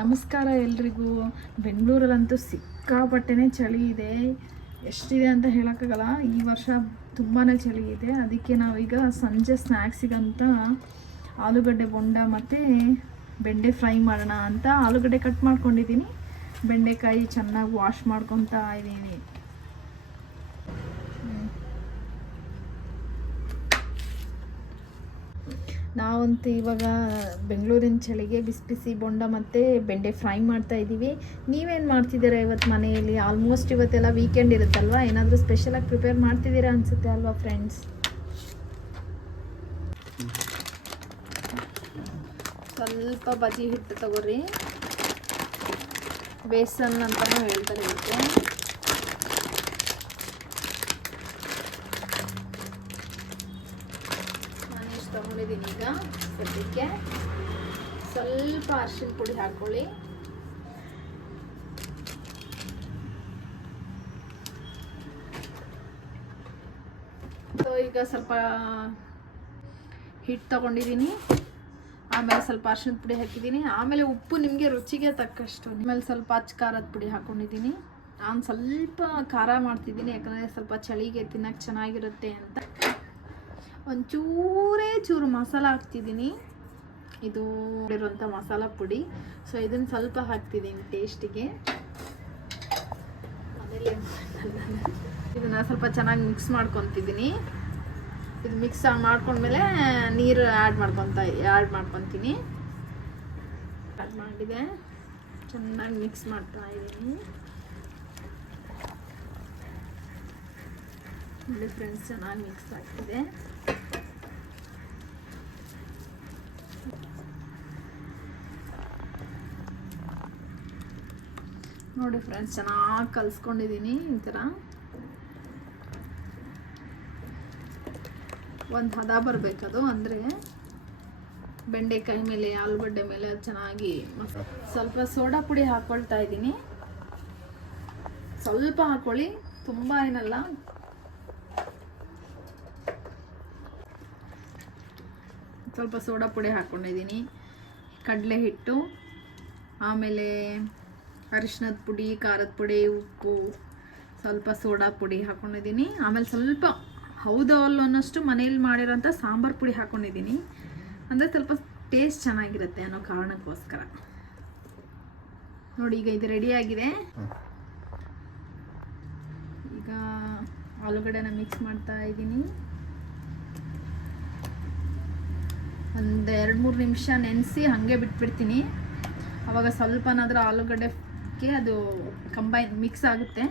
ನಮಸ್ಕಾರ ಎಲ್ರಿಗೂ. ಬೆಂಗಳೂರಲ್ಲಂತೂ ಸಿಕ್ಕಾಪಟ್ಟೆನೇ ಚಳಿ ಇದೆ. ಎಷ್ಟಿದೆ ಅಂತ ಹೇಳೋಕ್ಕಾಗಲ್ಲ. ಈ ವರ್ಷ ತುಂಬಾ ಚಳಿ ಇದೆ. ಅದಕ್ಕೆ ನಾವೀಗ ಸಂಜೆ ಸ್ನ್ಯಾಕ್ಸಿಗಂತ ಆಲೂಗಡ್ಡೆ ಬೊಂಡ ಮತ್ತು ಬೆಂಡೆ ಫ್ರೈ ಮಾಡೋಣ ಅಂತ ಆಲೂಗಡ್ಡೆ ಕಟ್ ಮಾಡ್ಕೊಂಡಿದ್ದೀನಿ. ಬೆಂಡೆಕಾಯಿ ಚೆನ್ನಾಗಿ ವಾಶ್ ಮಾಡ್ಕೊತಾ ಇದ್ದೀನಿ. ನಾವಂತೂ ಇವಾಗ ಬೆಂಗಳೂರಿನ ಚಳಿಗೆ ಬಿಸಿ ಬಿಸಿ ಬೊಂಡ ಮತ್ತು ಬೆಂಡೆ ಫ್ರೈ ಮಾಡ್ತಾ ಇದ್ದೀವಿ. ನೀವೇನು ಮಾಡ್ತಿದ್ದೀರಾ ಇವತ್ತು ಮನೆಯಲ್ಲಿ? ಆಲ್ಮೋಸ್ಟ್ ಇವತ್ತೆಲ್ಲ ವೀಕೆಂಡ್ ಇರುತ್ತಲ್ವ, ಏನಾದರೂ ಸ್ಪೆಷಲಾಗಿ ಪ್ರಿಪೇರ್ ಮಾಡ್ತಿದ್ದೀರಾ ಅನಿಸುತ್ತೆ ಅಲ್ವಾ ಫ್ರೆಂಡ್ಸ್? ಸ್ವಲ್ಪ ಬಜ್ಜಿ ಹಿಟ್ಟು ತಗೋರಿ. ಬೇಸನ್ ಅಂತಲೂ ಹೇಳ್ತಾರೆ ಇದಕ್ಕೆ. ತಗೊಂಡಿದ್ದೀನಿ. ಈಗ ಸದ್ಯಕ್ಕೆ ಸ್ವಲ್ಪ ಅರಿಶಿನ ಪುಡಿ ಹಾಕೊಳ್ಳಿ. ಈಗ ಸ್ವಲ್ಪ ಹಿಟ್ಟು ತಗೊಂಡಿದ್ದೀನಿ. ಆಮೇಲೆ ಸ್ವಲ್ಪ ಅರಿಶಿನ ಪುಡಿ ಹಾಕಿದ್ದೀನಿ. ಆಮೇಲೆ ಉಪ್ಪು ನಿಮಗೆ ರುಚಿಗೆ ತಕ್ಕಷ್ಟು. ಆಮೇಲೆ ಸ್ವಲ್ಪ ಅಚ್ಚ ಖಾರದ ಪುಡಿ ಹಾಕೊಂಡಿದ್ದೀನಿ. ನಾನು ಸ್ವಲ್ಪ ಖಾರ ಮಾಡ್ತಿದ್ದೀನಿ, ಯಾಕಂದರೆ ಸ್ವಲ್ಪ ಚಳಿಗೆ ತಿನ್ನಕ್ಕೆ ಚೆನ್ನಾಗಿರುತ್ತೆ ಅಂತ. ಒಂಚೂರೇ ಚೂರು ಮಸಾಲ ಹಾಕ್ತಿದ್ದೀನಿ. ಇದು ಇರುವಂಥ ಮಸಾಲ ಪುಡಿ. ಸೊ ಇದನ್ನು ಸ್ವಲ್ಪ ಹಾಕ್ತಿದ್ದೀನಿ ಟೇಸ್ಟಿಗೆ. ಆಮೇಲೆ ಇದನ್ನು ಸ್ವಲ್ಪ ಚೆನ್ನಾಗಿ ಮಿಕ್ಸ್ ಮಾಡ್ಕೊತಿದ್ದೀನಿ. ಇದು ಮಿಕ್ಸ್ ಮಾಡ್ಕೊಂಡ್ಮೇಲೆ ನೀರು ಆ್ಯಡ್ ಮಾಡ್ಕೊತೀನಿ. ಆ್ಯಡ್ ಮಾಡಿದೆ, ಚೆನ್ನಾಗಿ ಮಿಕ್ಸ್ ಮಾಡ್ತಾ ಇದ್ದೀನಿ. ನೋಡಿ ಫ್ರೆಂಡ್ಸ್, ಚೆನ್ನಾಗಿ ಮಿಕ್ಸ್ ಆಗ್ತಿದೆ. ನೋಡಿ ಫ್ರೆಂಡ್ಸ್, ಚೆನ್ನಾಗಿ ಕಲಿಸ್ಕೊಂಡಿದ್ದೀನಿ. ಈ ಥರ ಒಂದು ಹದ ಬರಬೇಕದು. ಅಂದರೆ ಬೆಂಡೆಕಾಯಿ ಮೇಲೆ ಆಲೂಗಡ್ಡೆ ಮೇಲೆ ಚೆನ್ನಾಗಿ ಸ್ವಲ್ಪ ಸೋಡಾ ಪುಡಿ ಹಾಕ್ಕೊಳ್ತಾ ಇದ್ದೀನಿ. ಸ್ವಲ್ಪ ಹಾಕ್ಕೊಳ್ಳಿ, ತುಂಬ ಏನಲ್ಲ. ಸ್ವಲ್ಪ ಸೋಡಾ ಪುಡಿ ಹಾಕ್ಕೊಂಡಿದ್ದೀನಿ. ಕಡಲೆ ಹಿಟ್ಟು, ಆಮೇಲೆ ಅರಿಶಿನದ ಪುಡಿ, ಖಾರದ ಪುಡಿ, ಉಪ್ಪು, ಸ್ವಲ್ಪ ಸೋಡಾ ಪುಡಿ ಹಾಕ್ಕೊಂಡಿದ್ದೀನಿ. ಆಮೇಲೆ ಸ್ವಲ್ಪ ಹೌದವಲ್ಲ ಅನ್ನೋಷ್ಟು ಮನೇಲಿ ಮಾಡಿರೋಂಥ ಸಾಂಬಾರು ಪುಡಿ ಹಾಕ್ಕೊಂಡಿದ್ದೀನಿ. ಅಂದರೆ ಸ್ವಲ್ಪ ಟೇಸ್ಟ್ ಚೆನ್ನಾಗಿರುತ್ತೆ ಅನ್ನೋ ಕಾರಣಕ್ಕೋಸ್ಕರ. ನೋಡಿ, ಈಗ ಇದು ರೆಡಿಯಾಗಿದೆ. ಈಗ ಆಲೂಗಡ್ಡೆನ ಮಿಕ್ಸ್ ಮಾಡ್ತಾ ಇದ್ದೀನಿ. ಒಂದು 2-3 ನಿಮಿಷ ನೆನೆಸಿ ಹಾಗೆ ಬಿಟ್ಬಿಡ್ತೀನಿ. ಆವಾಗ ಸ್ವಲ್ಪನಾದರೂ ಆಲೂಗಡ್ಡೆಗೆ ಅದು ಮಿಕ್ಸ್ ಆಗುತ್ತೆ.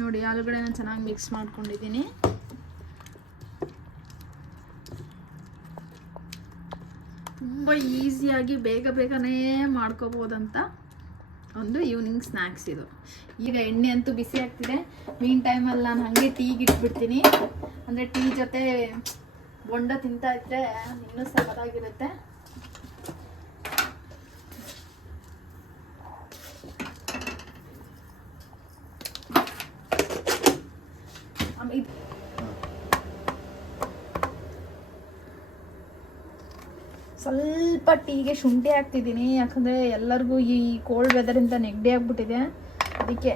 ನೋಡಿ, ಆಲೂಗಡ್ಡೆನ ಚೆನ್ನಾಗಿ ಮಿಕ್ಸ್ ಮಾಡ್ಕೊಂಡಿದ್ದೀನಿ. ತುಂಬ ಈಸಿಯಾಗಿ ಬೇಗನೆ ಮಾಡ್ಕೋಬೋದಂತ ಒಂದು ಈವ್ನಿಂಗ್ ಸ್ನ್ಯಾಕ್ಸ್ ಇದು. ಈಗ ಎಣ್ಣೆ ಅಂತೂ ಬಿಸಿ ಆಗ್ತಿದೆ. ಮೀನ್ ಟೈಮಲ್ಲಿ ನಾನು ಹಾಗೆ ಟೀಗೆ ಇಟ್ಬಿಡ್ತೀನಿ. ಅಂದರೆ ಟೀ ಜೊತೆ ಬೊಂಡ ತಿಂತಾ ಇದ್ರೆ ಇನ್ನೂ ಸಖತ್ತಾಗಿರುತ್ತೆ. ಸ್ವಲ್ಪ ಟೀಗೆ ಶುಂಠಿ ಹಾಕ್ತಿದ್ದೀನಿ, ಯಾಕಂದರೆ ಎಲ್ಲರಿಗೂ ಈ ಕೋಲ್ಡ್ ವೆದರಿಂದ ನೆಗಡಿ ಆಗ್ಬಿಟ್ಟಿದೆ. ಅದಕ್ಕೆ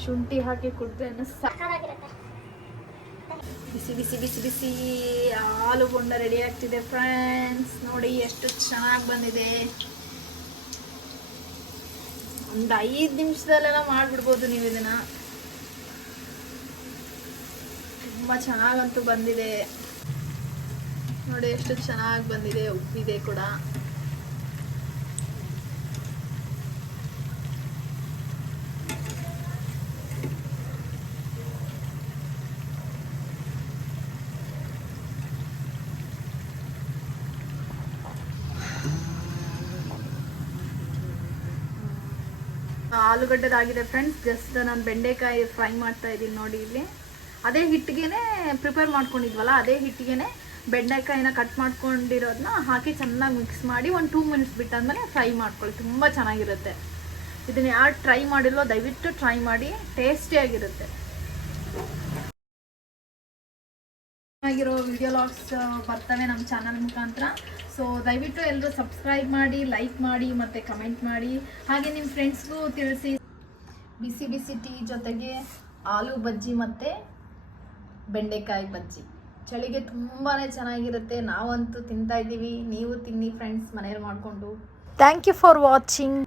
ಶುಂಠಿ ಹಾಕಿ ಕುಡಿದ್ರೆ ಬಿಸಿ ಬಿಸಿ ಬಿಸಿ ಬಿಸಿ ಹಾಲು ಬೊಂಡ ರೆಡಿ ಆಗ್ತಿದೆ ಫ್ರೆಂಡ್ಸ್. ನೋಡಿ ಎಷ್ಟು ಚೆನ್ನಾಗಿ ಬಂದಿದೆ. ಒಂದು 5 ನಿಮಿಷದಲ್ಲೆಲ್ಲ ಮಾಡಿಬಿಡ್ಬೋದು ನೀವು ಇದನ್ನು. ತುಂಬ ಚೆನ್ನಾಗಂತೂ ಬಂದಿದೆ. ನೋಡಿ ಎಷ್ಟು ಚೆನ್ನಾಗಿ ಬಂದಿದೆ, ಉಪ್ಪಿದೆ ಕೂಡ. ಆಲೂಗಡ್ಡೆದಾಗಿದೆ ಫ್ರೆಂಡ್ಸ್. ಜಸ್ಟ್ ನಾನು ಬೆಂಡೆಕಾಯಿ ಫ್ರೈ ಮಾಡ್ತಾ ಇದ್ದೀನಿ. ನೋಡಿ, ಇಲ್ಲಿ ಅದೇ ಹಿಟ್ಟಿಗೆ ಪ್ರಿಪೇರ್ ಮಾಡ್ಕೊಂಡಿದ್ವಲ್ಲ, ಅದೇ ಹಿಟ್ಟಿಗೆ ಬೆಂಡೆಕಾಯಿನ ಕಟ್ ಮಾಡ್ಕೊಂಡಿರೋದನ್ನ ಹಾಕಿ ಚೆನ್ನಾಗಿ ಮಿಕ್ಸ್ ಮಾಡಿ ಒಂದು 2 ಮಿನಿಟ್ಸ್ ಬಿಟ್ಟಾದ್ಮೇಲೆ ಫ್ರೈ ಮಾಡ್ಕೊಳ್ಳಿ. ತುಂಬ ಚೆನ್ನಾಗಿರುತ್ತೆ. ಇದನ್ನು ಯಾರು ಟ್ರೈ ಮಾಡಿಲ್ವೋ ದಯವಿಟ್ಟು ಟ್ರೈ ಮಾಡಿ, ಟೇಸ್ಟಿಯಾಗಿರುತ್ತೆ. ಆಗಿರೋ ವಿಡಿಯೋ ಲಾಗ್ಸ್ ಬರ್ತವೆ ನಮ್ಮ ಚಾನಲ್ ಮುಖಾಂತರ. ಸೊ ದಯವಿಟ್ಟು ಎಲ್ಲರೂ ಸಬ್ಸ್ಕ್ರೈಬ್ ಮಾಡಿ, ಲೈಕ್ ಮಾಡಿ ಮತ್ತು ಕಮೆಂಟ್ ಮಾಡಿ. ಹಾಗೆ ನಿಮ್ಮ ಫ್ರೆಂಡ್ಸ್ಗೂ ತಿಳಿಸಿ. ಬಿಸಿ ಬಿಸಿ ಟೀ ಜೊತೆಗೆ ಆಲೂ ಬಜ್ಜಿ ಮತ್ತು ಬೆಂಡೆಕಾಯಿ ಬಜ್ಜಿ ಚಳಿಗೆ ತುಂಬಾ ಚೆನ್ನಾಗಿರುತ್ತೆ. ನಾವಂತೂ ತಿಂತಾ ಇದ್ದೀವಿ, ನೀವು ತಿನ್ನಿ ಫ್ರೆಂಡ್ಸ್ ಮನೇಲಿ ಮಾಡಿಕೊಂಡು. Thank you for watching.